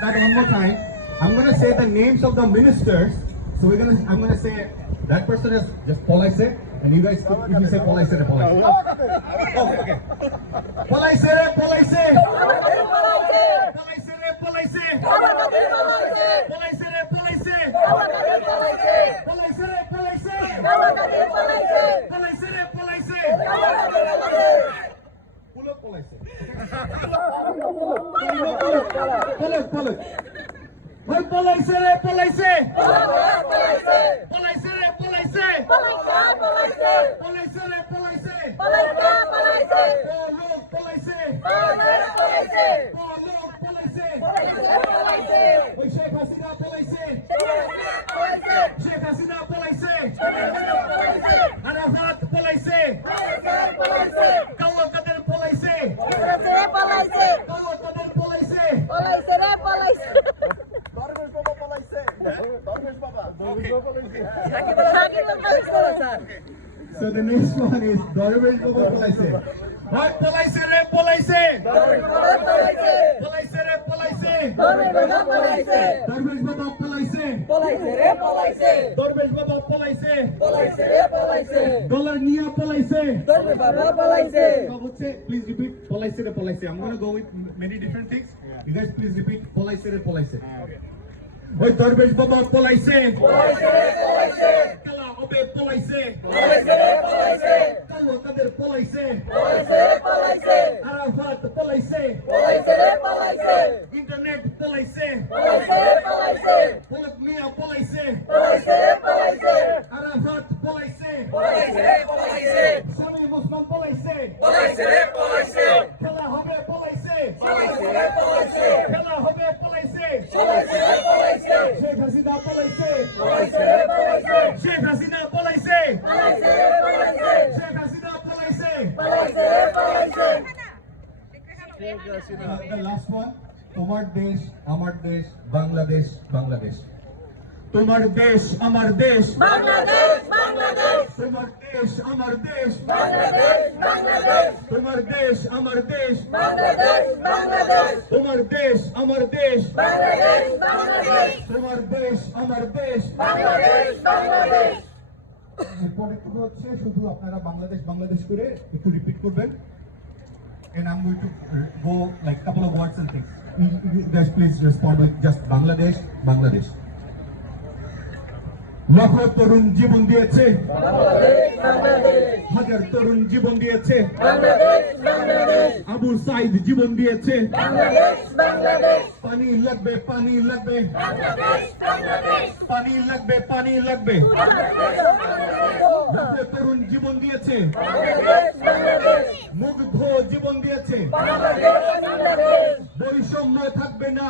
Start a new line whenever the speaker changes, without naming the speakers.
That one more time. I'm gonna say the names of the ministers. So we're gonna I'm gonna say that person is just Paul I say, and you guys could, if you say Paul I say, Paul I say. Oh, okay. Paul I say, Paul I say. Paul I say, Paul I say. Polai say. Pulak, Pulak. Hoy, So the next one is Darwish Baba Polaise. Bhai Polaise re Polaise. Darwish Baba Polaise. Dollar Nia Polaise. Please repeat Polaise re Polaise. I'm going to go with many different things. You guys please repeat Polaise re Polaise. Okay. Hoy, Darwish Baba Polai say. Kala Obe Polai say. Kawo Kader Polai say. Arafat Polai say. Internet Polai say. Polak Mia Polai তোমার দেশ আমার দেশ বাংলাদেশ বাংলাদেশ। তোমার দেশ আমার দেশ। তোমার দেশ আমার দেশ। তোমার দেশ আমার দেশ। তোমার দেশ আমার দেশ। তোমার দেশ আমার দেশ। এরপরে একটু হচ্ছে? শুধু আপনারা বাংলাদেশ বাংলাদেশ করে একটু রিপিট করবেন। And I'm going to uh, go like couple of words and things. You please respond with just Bangladesh, Bangladesh. লক্ষ তরুণ জীবন দিয়েছে হাজার তরুণ জীবন দিয়েছে আবু সাইদ জীবন দিয়েছে পানি লাগবে পানি লাগবে পানি লাগবে পানি লাগবে তরুণ জীবন দিয়েছে মুগ্ধ জীবন দিয়েছে। বৈষম্য থাকবে না।